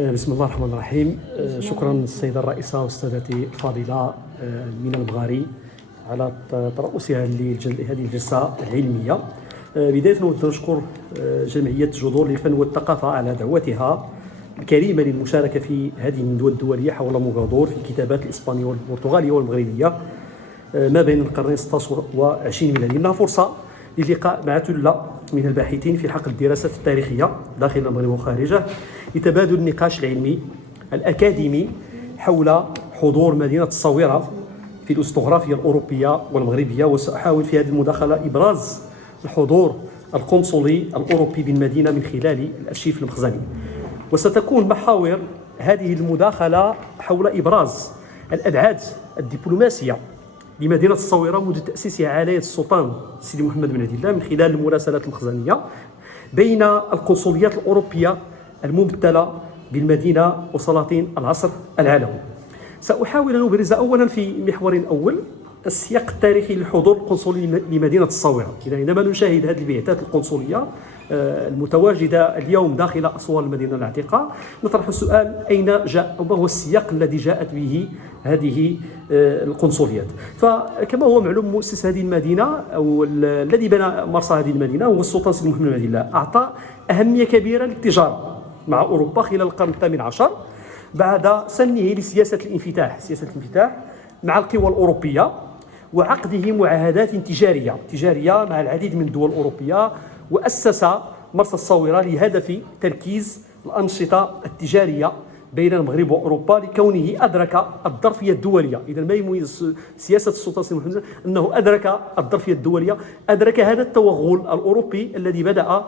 بسم الله الرحمن الرحيم. شكرا السيدة الرئيسة والسادة الفاضلة من البغاري على ترأسها هذه الجلسة العلمية. بداية نود نشكر جمعية جذور للفن والثقافة على دعوتها الكريمة للمشاركة في هذه الندوة الدولية حول موغادور في الكتابات الإسبانية والبرتغالية والمغربية ما بين القرنين 16 و20 ميلادي. إنها فرصة للقاء مع ثلة من الباحثين في حقل الدراسات التاريخية داخل المغرب وخارجه لتبادل النقاش العلمي الأكاديمي حول حضور مدينة الصويرة في الأستغرافية الأوروبية والمغربية. وسأحاول في هذه المداخلة إبراز الحضور القنصلي الأوروبي بالمدينة من خلال الأرشيف المخزني. وستكون محاور هذه المداخلة حول إبراز الأبعاد الدبلوماسية لمدينة الصويرة منذ تأسيسها على يد السلطان سيدي محمد بن عبد الله من خلال المراسلات المخزنية بين القنصليات الأوروبية الممثلة بالمدينة وسلاطين العصر العلوي. سأحاول أن أبرز أولا في محور أول السياق التاريخي للحضور القنصلي لمدينة الصويرة. إذا عندما نشاهد هذه البعثات القنصلية المتواجدة اليوم داخل أسوار المدينة العتيقة نطرح السؤال: أين جاء وما هو السياق الذي جاءت به هذه القنصليات؟ فكما هو معلوم مؤسس هذه المدينة أو الذي بنى مرسى هذه المدينة هو السلطان سيدي محمد بن عبد الله. أعطى أهمية كبيرة للتجارة مع أوروبا خلال القرن الثامن عشر بعد سنه لسياسة الانفتاح مع القوى الأوروبية وعقده معاهدات تجارية مع العديد من الدول الأوروبية. وأسس مرسى الصويرة لهدف تركيز الأنشطة التجارية بين المغرب وأوروبا لكونه أدرك الظرفية الدولية. إذا ما يميز سياسة السلطان سيدي محمد أنه أدرك الظرفية الدولية، أدرك هذا التوغل الأوروبي الذي بدأ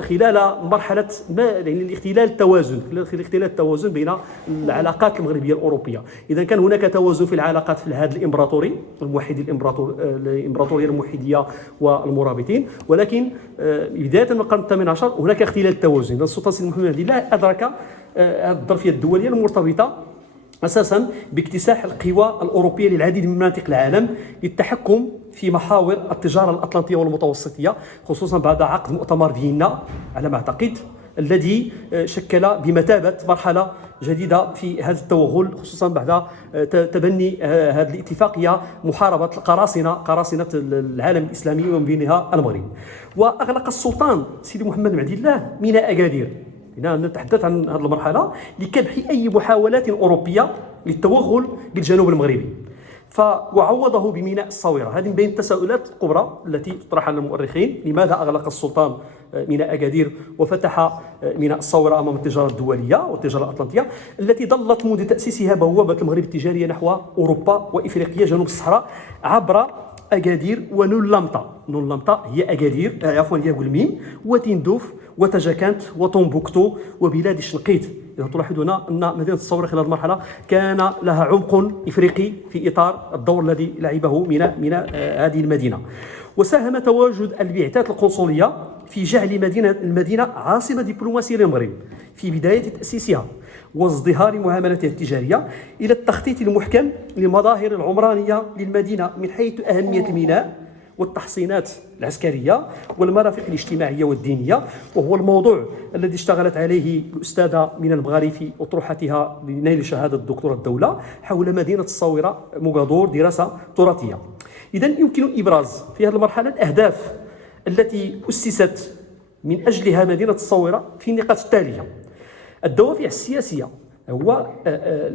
خلال مرحلة الاختلال التوازن بين العلاقات المغربية الأوروبية. إذا كان هناك توازن في العلاقات في العهد الإمبراطوري الإمبراطورية الموحدية والمرابطين، ولكن بداية من القرن الثامن عشر هناك اختلال التوازن. إذا السلطان سيدي محمد بن عبد الله أدرك الظرفية الدولية المرتبطة أساساً باكتساح القوى الأوروبية للعديد من مناطق العالم للتحكم في محاور التجارة الأطلنطية والمتوسطية، خصوصاً بعد عقد مؤتمر فيينا على ما أعتقد الذي شكل بمثابة مرحلة جديدة في هذا التوغل، خصوصاً بعد تبني هذه الاتفاقية محاربة قراصنة العالم الإسلامي ومن بينها المغرب. وأغلق السلطان سيدي محمد بن عبد الله ميناء أكادير. نتحدث عن هذه المرحلة لكبح أي محاولات أوروبية للتوغل بالجنوب المغربي، وعوضه بميناء الصويرة. هذه من بين التساؤلات الكبرى التي تطرح على المؤرخين: لماذا أغلق السلطان ميناء أكادير وفتح ميناء الصويرة أمام التجارة الدولية والتجارة الأطلنطية التي ظلت منذ تأسيسها بوابة المغرب التجارية نحو أوروبا وإفريقيا جنوب الصحراء عبر أكادير ونولمطة هي أكادير هي قلميم وتندوف وتجاكانت وطومبوكتو وبلاد الشنقيط. إذا تلاحظ هنا أن مدينة الصويرة خلال المرحلة كان لها عمق إفريقي في إطار الدور الذي لعبه ميناء هذه المدينة. وساهم تواجد البعثات القنصلية في جعل المدينة عاصمة دبلوماسية للمغرب في بداية تأسيسها وازدهار معاملتها التجارية إلى التخطيط المحكم للمظاهر العمرانية للمدينة من حيث أهمية الميناء والتحصينات العسكرية والمرافق الاجتماعية والدينية، وهو الموضوع الذي اشتغلت عليه الأستاذة من البغاري في أطروحتها لنيل شهادة دكتوراه الدولة حول مدينة الصويرة موغادور دراسة تراثية. إذن يمكن إبراز في هذه المرحلة الأهداف التي أسست من أجلها مدينة الصويرة في النقاط التالية: الدوافع السياسية هو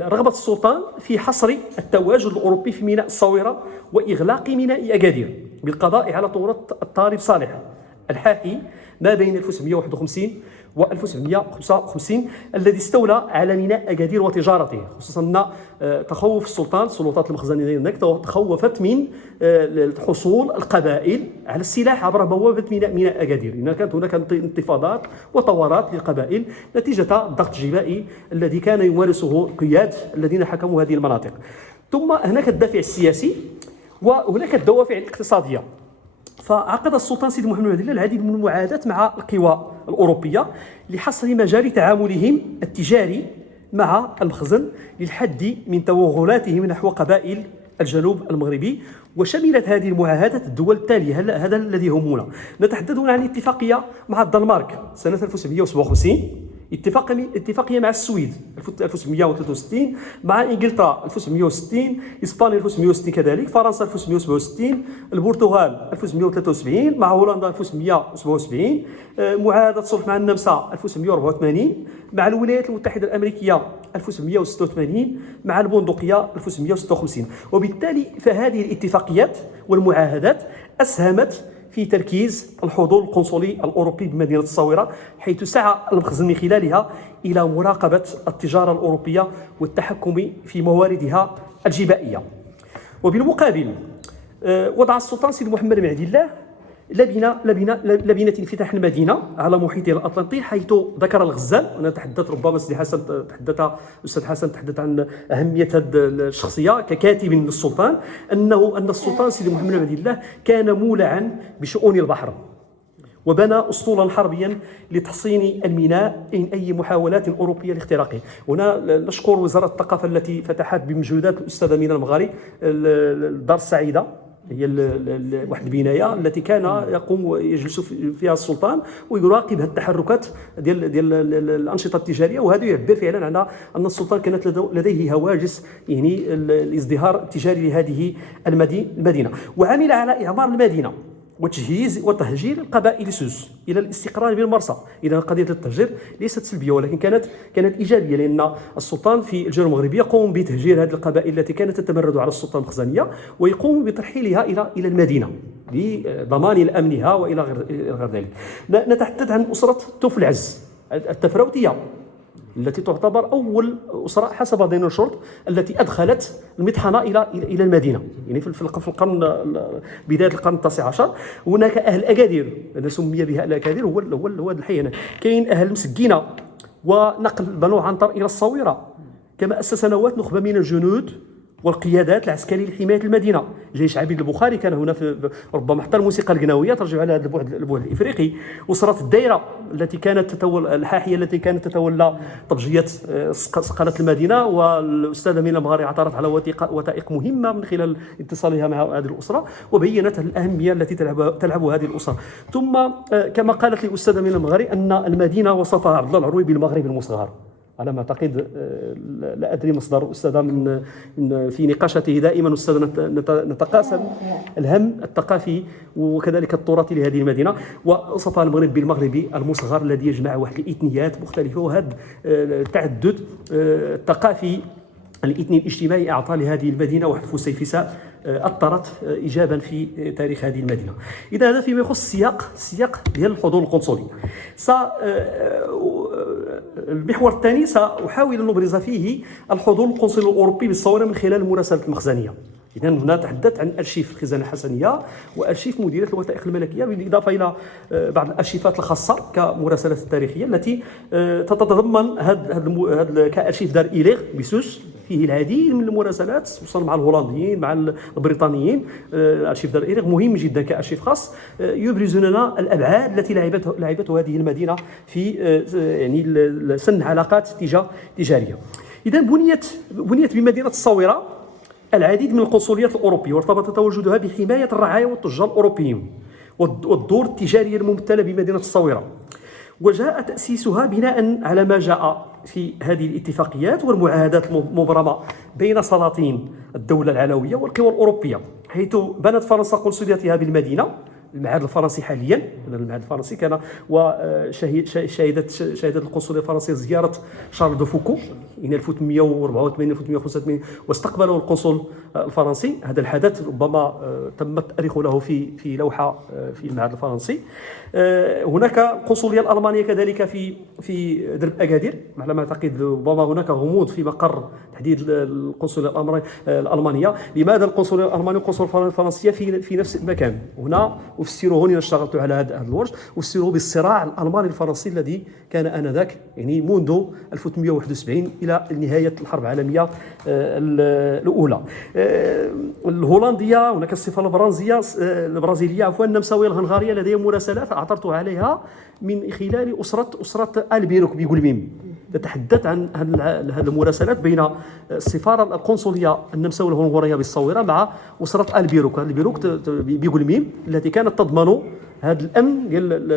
رغبة السلطان في حصر التواجد الأوروبي في ميناء الصويرة وإغلاق ميناء أكادير بالقضاء على ثورة الطالب صالح الحائي ما بين 1951 و 1955 الذي استولى على ميناء أكادير وتجارته، خصوصا أن تخوف السلطات المخزنية هناك تخوفت من حصول القبائل على السلاح عبر بوابة ميناء أكادير، لأن كانت هناك انتفاضات وثورات للقبائل نتيجة الضغط الجبائي الذي كان يمارسه القياد الذين حكموا هذه المناطق. ثم هناك الدافع السياسي وهناك الدوافع الاقتصادية. فعقد السلطان سيدي محمد بن عبد الله العديد من المعاهدات مع القوى الأوروبية لحصر مجال تعاملهم التجاري مع المخزن للحد من توغلاتهم نحو قبائل الجنوب المغربي وشملت هذه المعاهدات الدول التالية. هذا الذي يهمنا. نتحدث هنا عن اتفاقية مع الدنمارك سنة 1757، اتفاقية مع السويد 1763، مع انجلترا 1760، اسبانيا 1760 كذلك، فرنسا 1767، البرتغال 1773، مع هولندا 1777، معاهدة صلح مع النمسا 1784، مع الولايات المتحدة الأمريكية 1786، مع البندقية 1756. وبالتالي فهذه الاتفاقيات والمعاهدات أسهمت في تركيز الحضور القنصلي الأوروبي بمدينة الصويرة، حيث سعى المخزن من خلالها إلى مراقبة التجارة الأوروبية والتحكم في مواردها الجبائية. وبالمقابل وضع السلطان سيدي محمد بن عبد الله لبنة انفتاح المدينة على محيطها الأطلنطي، حيث ذكر الغزال. أنا تحدث ربما سيدي حسن الأستاذ حسن تحدث عن أهمية هذه الشخصية ككاتب للسلطان، أن السلطان سيدي محمد بن عبد الله كان مولعا بشؤون البحر، وبنى أسطولا حربيا لتحصين الميناء من أي محاولات أوروبية لاختراقه. هنا نشكر وزارة الثقافة التي فتحت بمجهودات الأستاذ أمين المغاري الدار السعيدة، هي واحد البنايه التي كان يجلس فيها السلطان ويراقب هذه التحركات ديال الانشطه التجاريه. وهذا يعبر فعلا عن ان السلطان كانت لديه هواجس يعني الازدهار التجاري لهذه المدينه. وعمل على اعمار المدينه وتجهيز وتهجير القبائل السوس الى الاستقرار بالمرسى. اذا قضيه التهجير ليست سلبيه ولكن كانت ايجابيه، لان السلطان في الجزيره المغربيه قام بتهجير هذه القبائل التي كانت تتمرد على السلطه المخزنيه، ويقوم بترحيلها الى المدينه لضمان امنها والى غير ذلك. نتحدث عن اسره توف العز التفراوتيه، التي تعتبر أول أسرة حسب دين الشرط التي أدخلت المطحنة إلى المدينة، يعني في القرن بداية القرن التاسع عشر. هناك أهل أكادير، أنا سمي بها الأكادير، هو هذا الحي هنا. كاين أهل مسكينة ونقل بنو عنتر إلى الصويرة، كما أسس نواة نخبة من الجنود والقيادات العسكريه لحمايه المدينه. جيش عبيد البخاري كان هنا، في ربما حتى الموسيقى القناويه ترجع على هذا البعد الافريقي. اسره الدائره التي كانت تتولى الحاحيه التي كانت تتولى طبجيه صقاله المدينه، والاستاذ امين المغاري اعترض على وثائق مهمه من خلال اتصالها مع هذه الاسره، وبينت الاهميه التي تلعب هذه الاسره. ثم كما قالت لي الاستاذ امين المغاري ان المدينه وصفها عبد الله العروي بالمغرب المصغر. على ما أعتقد، لا أدري مصدر الأستاذ من في نقاشته دائما أستاذ نتقاسم الهم الثقافي وكذلك التراثي لهذه المدينة، وصفها المغرب بالمغربي المصغر الذي يجمع واحد الإثنيات مختلفة. وهذا التعدد الثقافي الإثني الاجتماعي أعطى لهذه المدينة واحد فسيفساء أثرت إيجابا في تاريخ هذه المدينة. إذا هذا فيما يخص السياق ديال الحضور القنصلي. المحور الثاني سأحاول أن نبرز فيه الحضور القنصلي الأوروبي بالصورة من خلال المراسلات المخزنية. إذا هنا تحدثت عن أرشيف الخزانة الحسنية وأرشيف مديرية الوثائق الملكية، بالإضافة إلى بعض الأرشيفات الخاصة كمراسلات التاريخية التي تتضمن هذا كأرشيف دار إيليغ بسوس، فيه العديد من المراسلات خصوصا مع الهولنديين مع البريطانيين. أرشيف دار إيليغ مهم جدا كأرشيف خاص يبرز لنا الأبعاد التي لعبته هذه المدينة في يعني سن علاقات تجارية. إذا بنيت بمدينة الصويرة العديد من القنصليات الأوروبية، وارتبط تواجدها بحماية الرعايا والتجار الأوروبيين والدور التجارية الممثلة بمدينة الصويرة. وجاء تأسيسها بناء على ما جاء في هذه الاتفاقيات والمعاهدات المبرمة بين سلاطين الدولة العلوية والقوى الأوروبية، حيث بنت فرنسا قنصليتها بالمدينة. المعهد الفرنسي حاليا، المعهد الفرنسي كان شهدت القنصليه الفرنسيه زياره شارل دو فوكو من 1884 1885 واستقبله القنصل الفرنسي. هذا الحدث ربما تم التاريخ له في لوحه في المعهد الفرنسي. هناك القنصليه الالمانيه كذلك في درب اكادير، على ما اعتقد ربما هناك غموض في مقر تحديد القنصليه الالمانيه. لماذا القنصليه الالمانيه والقنصليه الفرنسيه في نفس المكان؟ هنا أفسره، هنا اشتغلت على هذا الورش، أفسره بالصراع الألماني الفرنسي الذي كان آنذاك يعني منذ 1871 إلى نهاية الحرب العالمية الأولى. الهولندية، هناك الصفة البرازيلية النمساوية الهنغارية لديهم مراسلات عثرت عليها من خلال أسرة آل بيروك بيقولميم. نتحدث عن هذه المراسلات بين السفاره القنصليه النمساويه الهنغوريه بالصويره مع اسره البيروك. البيروك بيقول ميم التي كانت تضمن هذا الامن ديال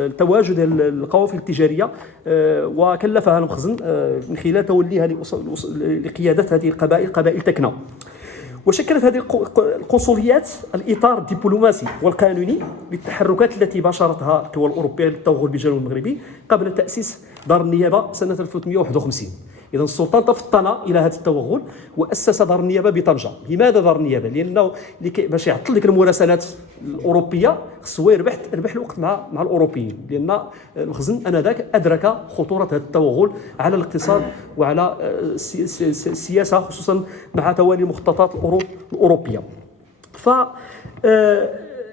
التواجد ديال القوافل التجاريه، وكلفها المخزن من خلال توليها لقياده هذه قبائل تكنا. وشكلت هذه القنصليات الإطار الدبلوماسي والقانوني للتحركات التي باشرتها القوى الأوروبية للتوغل بالجنوب المغربي قبل تأسيس دار النيابة سنة 1351. إذا السلطان تفطن إلى هذا التوغل وأسس دار النيابة بطنجة. لماذا دار النيابة؟ لأنه باش يعطل ديك المراسلات الأوروبية خصو يربح الوقت مع الأوروبيين، لأن المخزن آنذاك أدرك خطورة هذا التوغل على الاقتصاد وعلى السياسة، خصوصا مع توالي المخططات الأوروبية. ف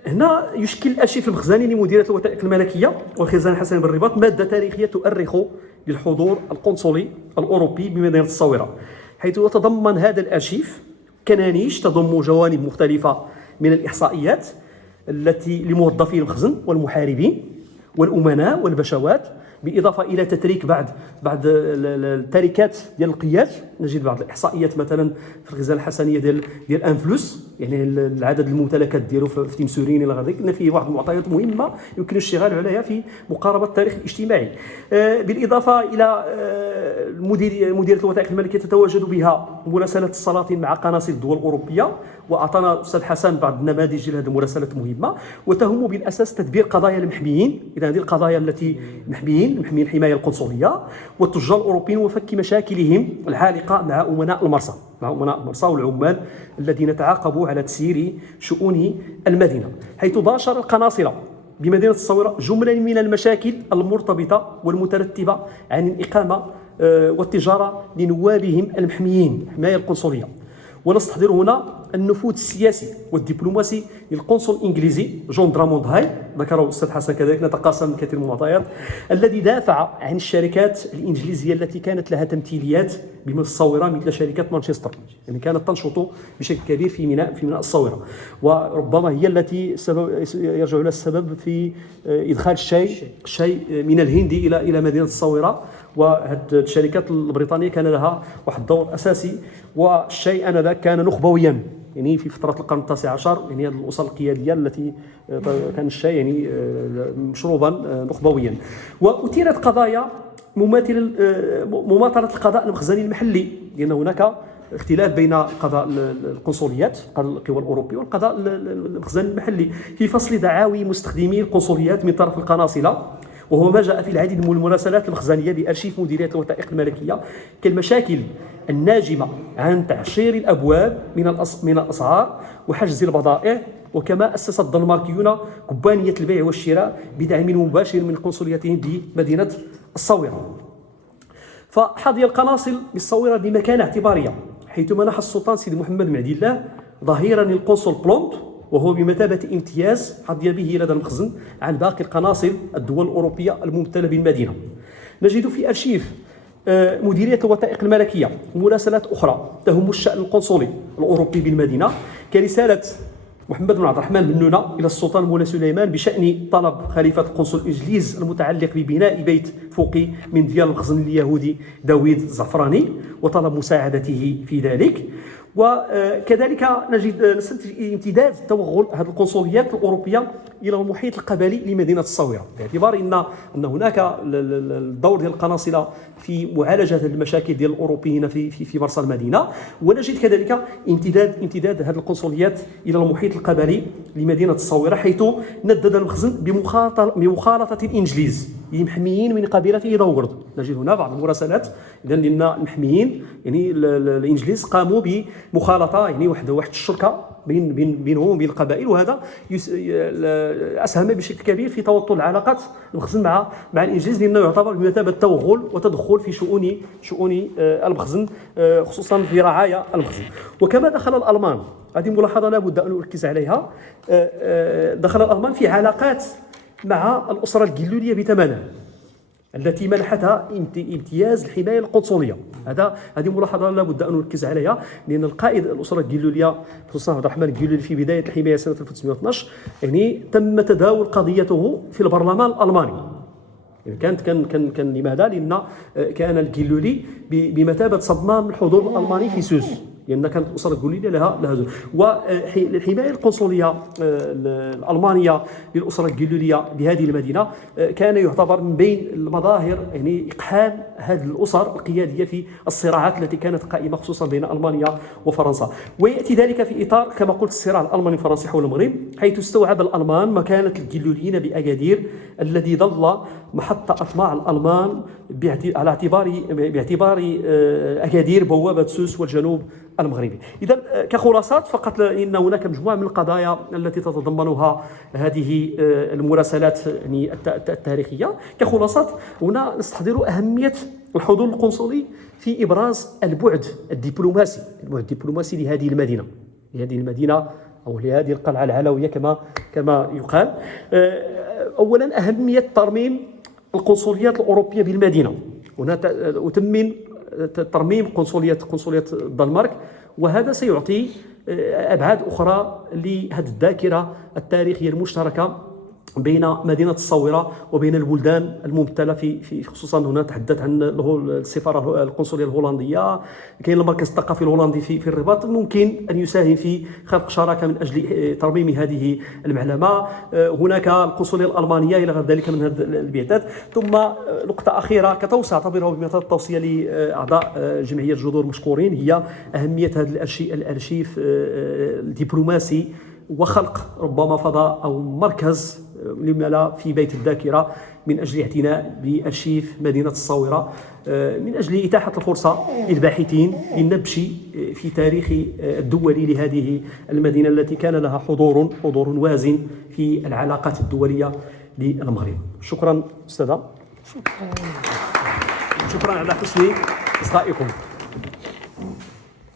هنا يشكل الارشيف المخزني لمديريه الوثائق الملكيه والخزانه الحسنيه بالرباط ماده تاريخيه تؤرخ بالحضور القنصلي الاوروبي بمدينه الصويره، حيث يتضمن هذا الارشيف كنانيش تضم جوانب مختلفه من الاحصائيات التي لموظفي المخزن والمحاربين والامناء والبشوات، بالاضافه الى تتريك بعض التركات ديال القياد. نجد بعض الاحصائيات مثلا في الخزانه الحسنيه ديال انفلوس، يعني العدد الممتلكات ديالو في تيمسورين الى غير ذلك، ان فيه واحد المعطيات مهمه يمكن الاشتغال عليها في مقاربه التاريخ الاجتماعي. بالاضافه الى مديريه الوثائق الملكيه تتواجد بها مراسلات السلاطين مع قناصل الدول الاوروبيه، واعطانا الاستاذ حسن بعض النماذج لهذه المراسلات المهمه، وتهم بالاساس تدبير قضايا المحميين. اذا هذه القضايا التي محميين الحمايه القنصليه والتجار الاوروبيين وفك مشاكلهم العالقه مع امناء المرسى والعمال الذين تعاقبوا على تسيير شؤون المدينه، حيث باشر القناصله بمدينه الصويره جمله من المشاكل المرتبطه والمترتبه عن الاقامه والتجاره لنوابهم المحميين الحمايه القنصليه. ونستحضر هنا النفوذ السياسي والدبلوماسي للقنصل الانجليزي جون دراموند هاي، ذكره الاستاذ حسن كذلك، نتقاسم من كثير من المعطيات، الذي دافع عن الشركات الانجليزيه التي كانت لها تمثيليات بمدينه الصويره مثل شركه مانشستر، يعني كانت تنشط بشكل كبير في ميناء الصويره، وربما هي التي يرجع لها السبب في ادخال الشاي من الهند الى مدينه الصويره. وهذه الشركات البريطانيه كان لها واحد الدور اساسي، والشاي انذاك كان نخبويا، يعني في فتره القرن التاسع عشر، يعني هذه الاسر القياديه التي كان الشاي يعني مشروبا نخبويا. واثيرت قضايا مماطله القضاء المخزني المحلي، لان هناك اختلاف بين قضاء القنصليات القوى الاوروبيه والقضاء المخزني المحلي في فصل دعاوي مستخدمي القنصليات من طرف القناصله، وهو ما جاء في العديد من المراسلات المخزنيه بارشيف مديريه الوثائق الملكيه كالمشاكل الناجمه عن تعشير الابواب من الاسعار وحجز البضائع. وكما اسس الدنماركيون كومبانيه البيع والشراء بدعم مباشر من قنصليتهم بمدينه الصويره. فحظي القناصل بالصويره بمكانه اعتباريه، حيث منح السلطان سيدي محمد بن عبد الله ظهيرا للقنصل بلونت، وهو بمثابة امتياز حظي به لدى المخزن عن باقي القناصل الدول الأوروبية الممثلة بالمدينة. نجد في أرشيف مديرية الوثائق الملكية مراسلات أخرى تهم الشأن القنصلي الأوروبي بالمدينة، كرسالة محمد بن عبد الرحمن بن نونة إلى السلطان مولاي سليمان بشأن طلب خليفة القنصل الإنجليز المتعلق ببناء بيت فوقي من ديار المخزن اليهودي داوود الزعفراني، وطلب مساعدته في ذلك. وكذلك نجد امتداد توغل هذه القنصليات الأوروبية إلى المحيط القبلي لمدينة الصويرة، باعتبار أن هناك الدور ديال القناصلة في معالجة المشاكل ديال الأوروبيين في مرسى المدينة. ونجد كذلك امتداد هذه القنصليات إلى المحيط القبلي لمدينة الصويرة، حيث ندد المخزن بمخالطة الإنجليز محميين من قبيلة دوغرد. نجد هنا بعض المراسلات، إذن لأن المحميين يعني الإنجليز قاموا بمخالطة، يعني واحد الشركة بينهم وبين القبائل، وهذا اسهم بشكل كبير في توطد العلاقات المخزن مع الانجليز، لانه يعتبر بمثابه توغل وتدخل في شؤون المخزن، خصوصا في رعايا المخزن. وكما دخل الالمان، هذه ملاحظه لابد ان نركز عليها، دخل الالمان في علاقات مع الاسره الجلوليه بتمنها التي منحتها امتياز الحمايه القنصليه. هذه ملاحظه لابد ان نركز عليها، لان القائد الاسره الجلوليه السلطان عبد الرحمن الجلولي في بدايه الحمايه سنه 1912 يعني تم تداول قضيته في البرلمان الالماني، يعني كان لماذا؟ لأن كان الجلولي بمثابة صدمة من الحضور الألماني في سوس، لأن كانت الأسرة الجلولية لها زوج. والحماية القنصلية الألمانية للأسرة الجلولية بهذه المدينة كان يعتبر من بين المظاهر يعني إقحام هذه الأسر القيادية في الصراعات التي كانت قائمة خصوصا بين ألمانيا وفرنسا. ويأتي ذلك في إطار كما قلت الصراع الألماني الفرنسي حول المغرب، حيث استوعب الألمان مكانة الجلوليين بأكادير الذي ظل محط أطماع الألمان باعتبار أكادير بوابة سوس والجنوب المغربي. إذا كخلاصات فقط، إن هناك مجموعة من القضايا التي تتضمنها هذه المراسلات يعني التاريخية. كخلاصات هنا نستحضر أهمية الحضور القنصلي في إبراز البعد الدبلوماسي لهذه المدينة أو لهذه القلعة العلوية كما يقال. أولا أهمية ترميم القنصليات الأوروبية بالمدينة. هنا أتمن ترميم قنصلية الدنمارك، وهذا سيعطي أبعاد أخرى لهذه الذاكرة التاريخية المشتركة بين مدينة الصويرة وبين البلدان الممثلة في خصوصا هنا تحدث عن السفارة القنصلية الهولندية، كاين المركز الثقافي الهولندي في الرباط، ممكن أن يساهم في خلق شراكة من أجل ترميم هذه المعلمة. هناك القنصلية الألمانية إلى غير ذلك من هذه البعثات. ثم نقطة أخيرة كتوصية أعتبرها بمثابة التوصية لأعضاء جمعية الجذور مشكورين، هي أهمية هذا الأرشيف الدبلوماسي وخلق ربما فضاء أو مركز لما لا في بيت الذاكرة من أجل الاعتناء بأرشيف مدينة الصويرة، من أجل إتاحة الفرصة للباحثين للنبش في تاريخ الدولي لهذه المدينة التي كان لها حضور وازن في العلاقات الدولية للمغرب. شكرا أستاذة. شكرا على حسن إصغائكم.